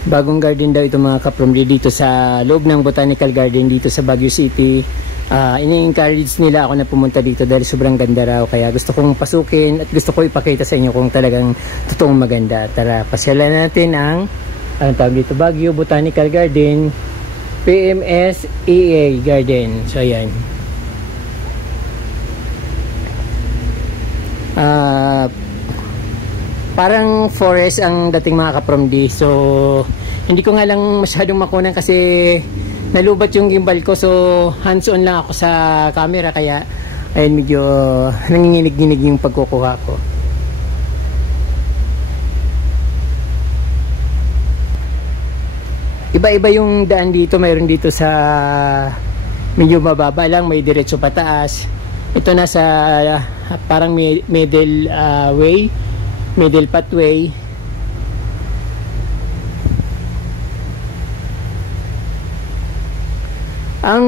Bagong garden daw ito mga kapramdi dito sa loob ng Botanical Garden dito sa Baguio City. Ini-encourage nila ako na pumunta dito dahil sobrang ganda raw. Kaya gusto kong pasukin at gusto ko ipakita sa inyo kung talagang totoong maganda. Tara, pasyalan natin ang tawag dito, Baguio Botanical Garden, PMSEA Garden. So ayan. Parang forest ang dating mga kapramdi. So hindi ko nga lang masyadong makunan kasi nalubat yung gimbal ko. So hands on lang ako sa camera. Kaya ayun, medyo nanginginig-ginig yung pagkukuha ko. Iba-iba yung daan dito. Mayroon dito sa medyo mababa lang, may diretso pataas. Ito nasa parang middle way, middle pathway. Ang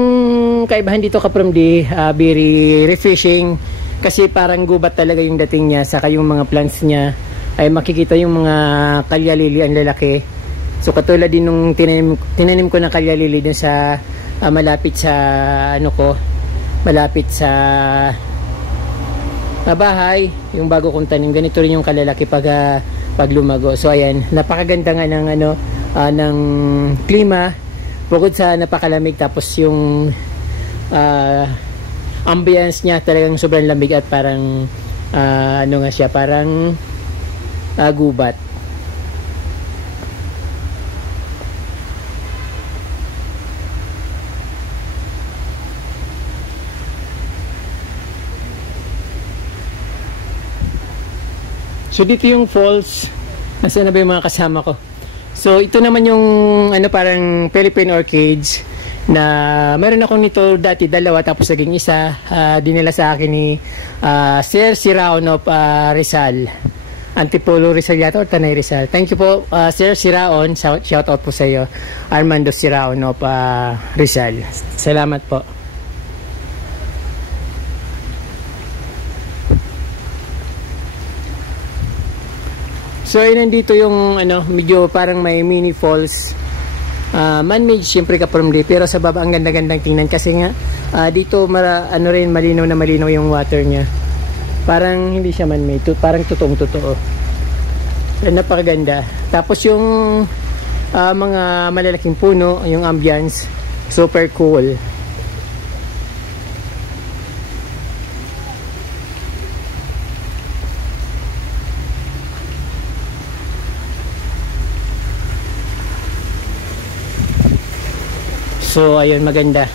kaibahan dito kapramdi, very refreshing kasi parang gubat talaga yung dating niya. Saka yung mga plants niya ay makikita yung mga kalyalili ang lalaki. So katulad din nung tinanim ko na kalyalili dun sa malapit sa malapit sa bahay, yung bago kong tanim, ganito rin yung kalalaki pag lumago. So ayan, napakaganda nga ng ng klima, bukod sa napakalamig, tapos yung ambience niya talagang sobrang lamig at parang nga siya, parang gubat. So dito yung falls. Nasaan na ba yung mga kasama ko? So ito naman yung parang Philippine Orchids na meron ako nito dati dalawa, tapos naging isa. Dinala sa akin ni Sir Siraon of Rizal, Antipolo Rizal yata or Tanay Rizal. Thank you po Sir Siraon, shout out po sa iyo, Armando Siraon of Rizal. Salamat po. So nandito yung medyo parang may mini falls, man-made syempre kapramdi, pero sa baba ang ganda-gandang tingnan kasi nga dito malinaw na malinaw yung water niya. Parang hindi siya man-made, parang totoong-totoo. Napakaganda. Tapos yung mga malalaking puno, yung ambience, super cool. So ayun, maganda.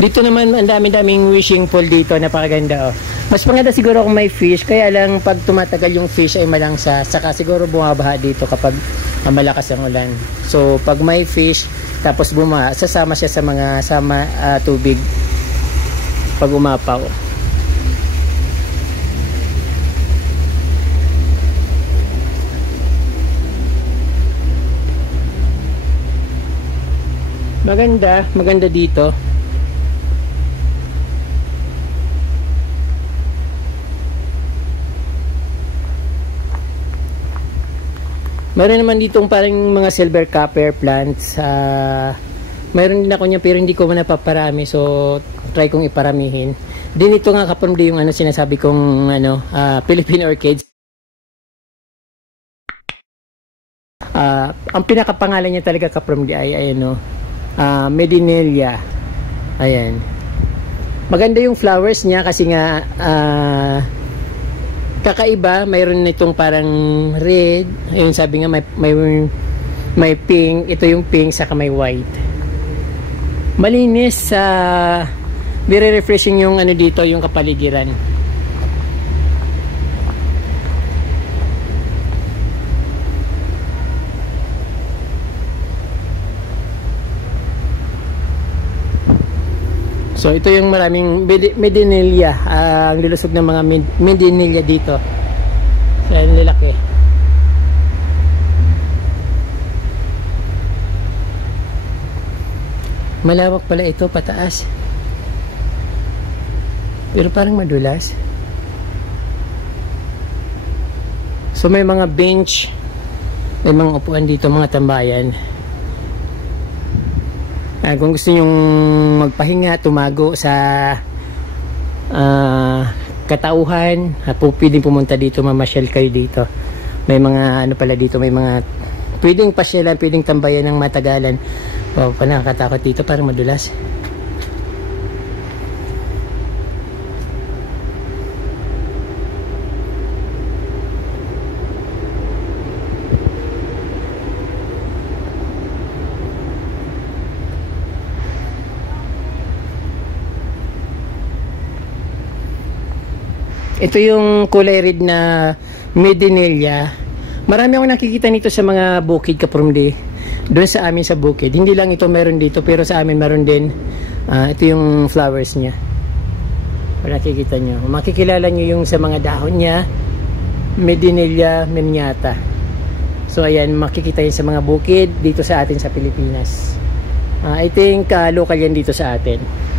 Dito naman ang dami-daming wishing pool dito, napakaganda oh. Mas maganda siguro kung may fish, kaya lang pag tumatagal yung fish ay malangsa, saka siguro bumabaha dito kapag malakas ang ulan. So pag may fish tapos bumaha, sasama siya sa mga tubig pag umapaw. Maganda dito. Meron naman ditong parang mga silver copper plants. Meron din ako niya pero hindi ko man napaparami, so try kong iparamihin. Din ito nga kapramdi yung sinasabi kong Philippine Orchids. Ang pinakapangalan niya talaga kapramdi ay Medinella. Ayan. Maganda yung flowers niya kasi nga kakaiba. Mayroon nitong parang red. Ayun, sabi nga may pink. Ito yung pink saka may white. Malinis. Very refreshing yung dito, yung kapaligiran. So ito yung maraming Medinella, ang lilusog ng mga Medinella dito. So ang lalaki. Malawak pala ito pataas. Pero parang madulas. So may mga bench, may mga upuan dito, mga tambayan. Kung gusto nyong magpahinga, tumago sa katauhan, pwedeng pumunta dito, mamasyal kayo dito. May mga ano pala dito, may mga pwedeng pasyalan, pwedeng tambayan ng matagalan. Oh, nakakatakot dito, parang madulas. Ito yung kulay red na Medinilla. Marami akong nakikita nito sa mga bukid, Kapromdi. Doon sa amin sa bukid. Hindi lang ito meron dito, pero sa amin meron din. Ito yung flowers niya. Kung nakikita nyo. Makikilala nyo yung sa mga dahon niya. Medinilla miniata. So ayan, makikita yun sa mga bukid dito sa atin sa Pilipinas. I think local yan dito sa atin.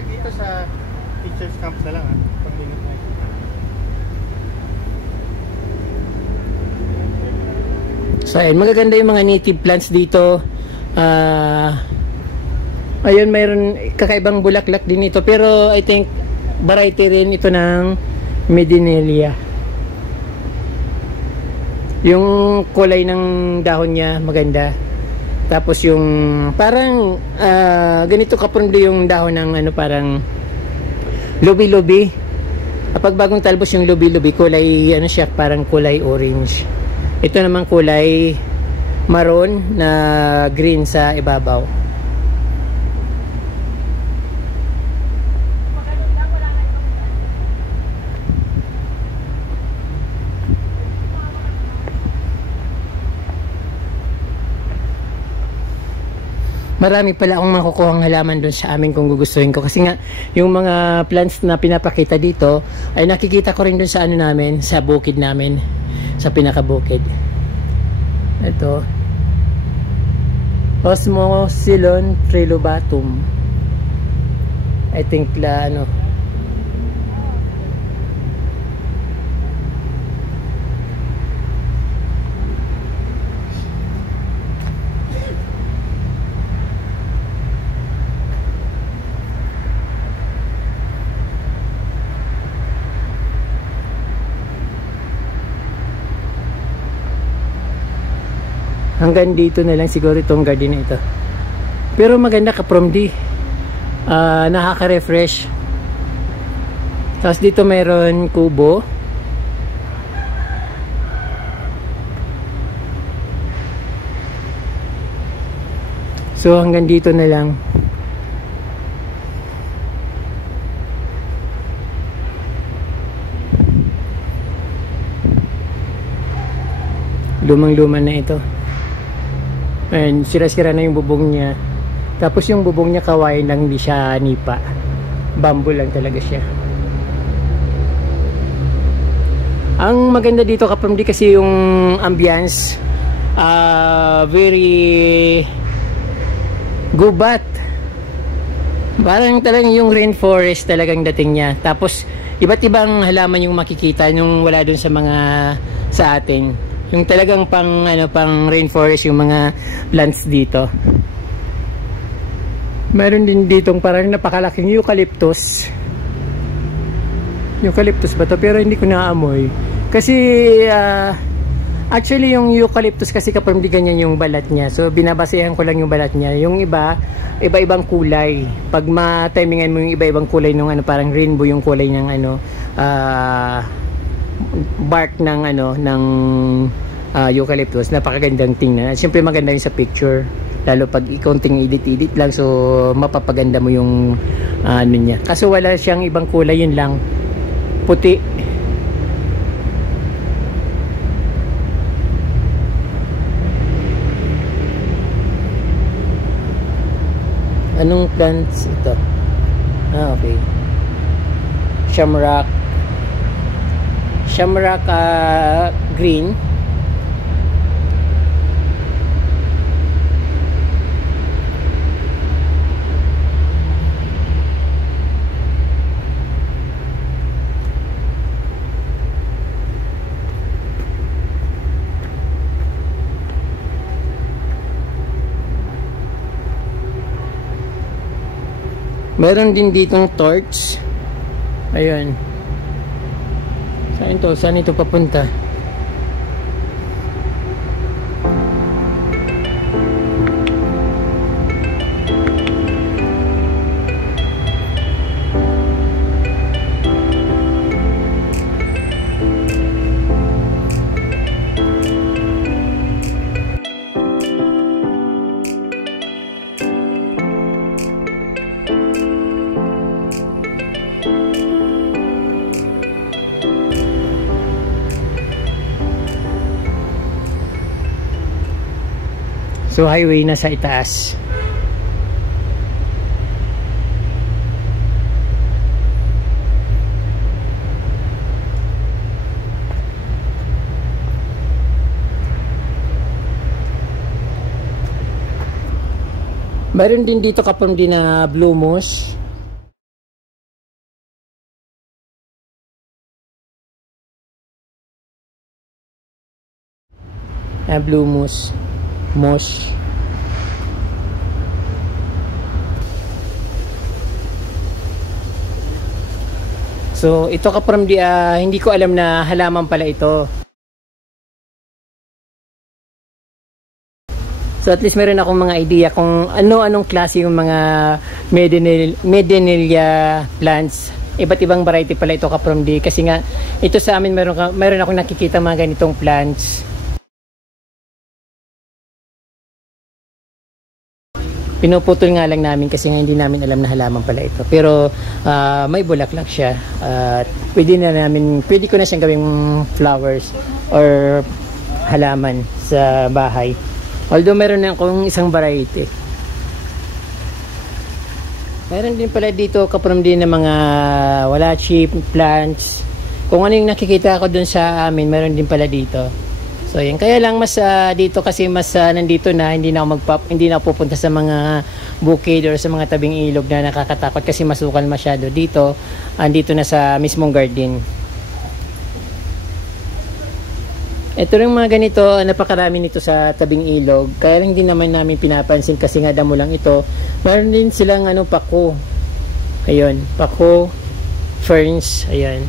Dito sa teachers camp na lang paglingot na. So ayun, magaganda yung mga native plants dito. Ayun, mayroon kakaibang bulaklak din ito, pero I think variety rin ito ng Medinilla. Yung kulay ng dahon niya maganda. Tapos yung parang ganito Kapromdi yung dahon ng ano, parang lubi-lubi. Kapag bagong talbos yung lubi-lubi, kulay ano siya, parang kulay orange. Ito naman kulay maroon na green sa ibabaw. Marami pala akong makukuha ng halaman doon sa amin kung gugustuhin ko. Kasi nga, yung mga plants na pinapakita dito, ay nakikita ko rin doon sa ano namin, sa bukid namin. Sa pinakabukid. Ito. Osmosilon trilobatum. I think ano. Hanggang dito na lang siguro itong garden na ito. Pero maganda Kapromdi. Nakaka-refresh. Tapos dito mayroon kubo. So hanggang dito na lang. Lumang-luma na ito. And sira-sira na yung bubong niya. Tapos yung bubong niya kawain lang, hindi siya nipa. Bamboo lang talaga siya. Ang maganda dito Kapromdi kasi yung ambience, very gubat. Parang talagang yung rainforest talagang dating niya. Tapos iba't ibang halaman yung makikita nung wala dun sa mga sa atin. Yung talagang pang rainforest yung mga plants dito. Meron din ditong parang napakalaking eucalyptus. Eucalyptus ba to? Pero hindi ko naamoy. Kasi actually yung eucalyptus kasi Kapromdi ganyan yung balat niya. So binabasehan ko lang yung balat niya. Yung iba-ibang kulay. Pag ma-timingan mo yung iba-ibang kulay ng parang rainbow yung kulay ng bark ng ng eucalyptus, napakagandang tingnan. At syempre maganda yung sa picture, lalo pag ikonting edit lang, so mapapaganda mo yung niya. Kaso wala siyang ibang kulay, yun lang, puti. Anong plants ito? Ah, okay. Shamrock. Shamrock green. Meron din ditong torch. Ayun. Saan to? Saan ito papunta? So highway na sa itaas. Mayroon din dito kapag din na blue moss. Blue moss. So ito kapag hindi ko alam na halaman pala ito. So at least meron akong mga idea kung anong klase yung mga Medinilla plants. Iba't ibang variety pala ito kapag kasi nga ito sa amin meron akong nakikita mga ganitong plants. Pinuputol nga lang namin kasi nga hindi namin alam na halaman pala ito. Pero may bulaklak siya. Pwede ko na siyang gawing flowers or halaman sa bahay. Although meron na akong isang variety. Meron din pala dito kapag din ng mga walachi plants. Kung ano yung nakikita ko dun sa amin, meron din pala dito. So yan, kaya lang mas dito kasi mas nandito na hindi na ako pupunta sa mga bukid or sa mga tabing ilog na nakakatakot kasi masukal masyado. Dito, andito na sa mismong garden. Ito rin mga ganito, napakarami nito sa tabing ilog. Kaya lang hindi naman namin pinapansin kasi nga damo lang ito. Meron din silang pako. Ayun, pako, ferns, ayan.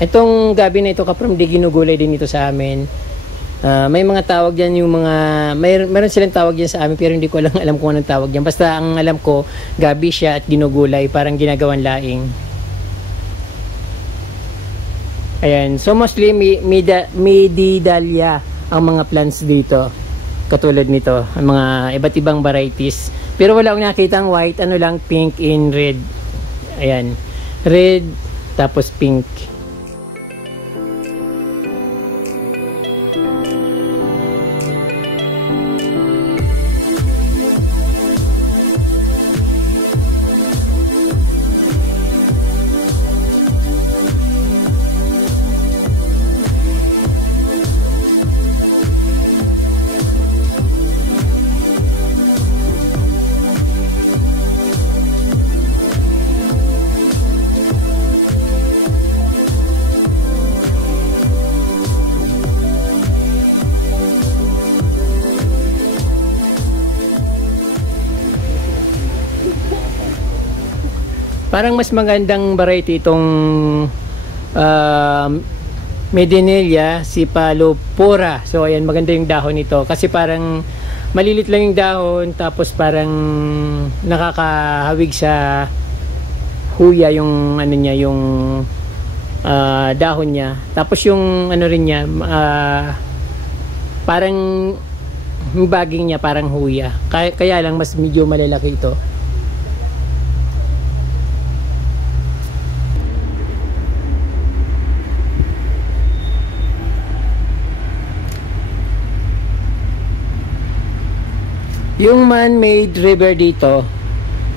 Itong gabi na ito kapag di ginugulay din ito sa amin. May mga tawag diyan yung mga meron silang tawag diyan sa amin pero hindi ko alam kung anong tawag diyan. Basta ang alam ko, gabi siya at ginugulay, parang ginagawan laing. Ayan, so mostly Medinilla ang mga plants dito. Katulad nito, ang mga iba't ibang varieties. Pero wala akong nakitang white, lang pink in red. Ayan. Red tapos pink. Parang mas magandang variety itong Medinilla cephalophora. So ayan, maganda yung dahon nito kasi parang malilit lang yung dahon tapos parang nakakahawig sa huya yung niya, yung dahon niya. Tapos yung rin niya, parang yung baging niya parang huya. Kaya lang mas medyo malalaki ito. Yung man-made river dito,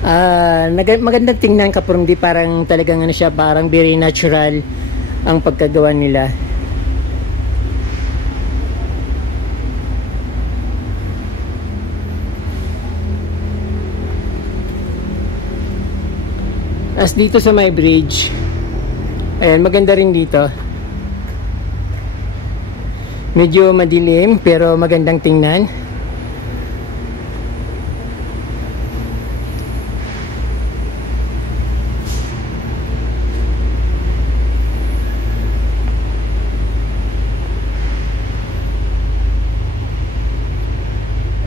magandang tingnan kapag hindi parang talagang ano siya, parang very natural ang pagkagawa nila. As dito sa may bridge, ayan, maganda rin dito. Medyo madilim pero magandang tingnan.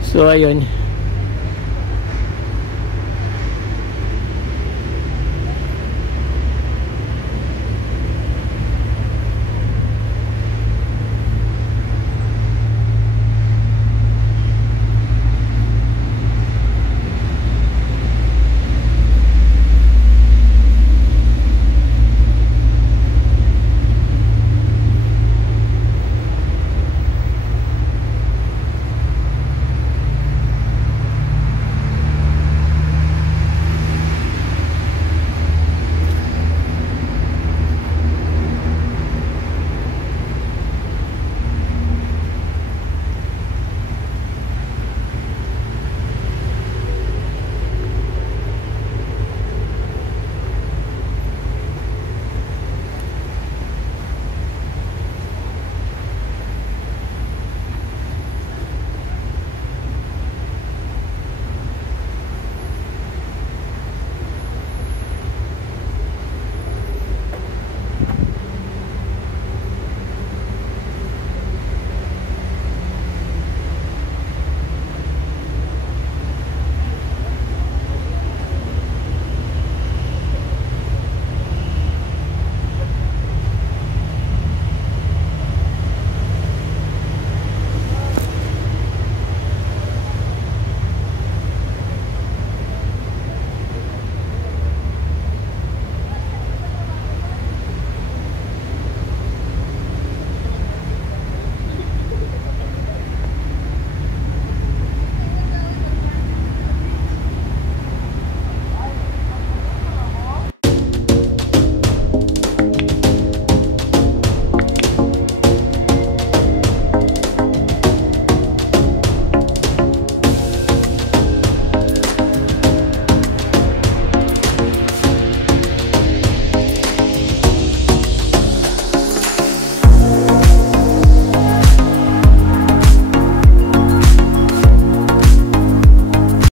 So ayun.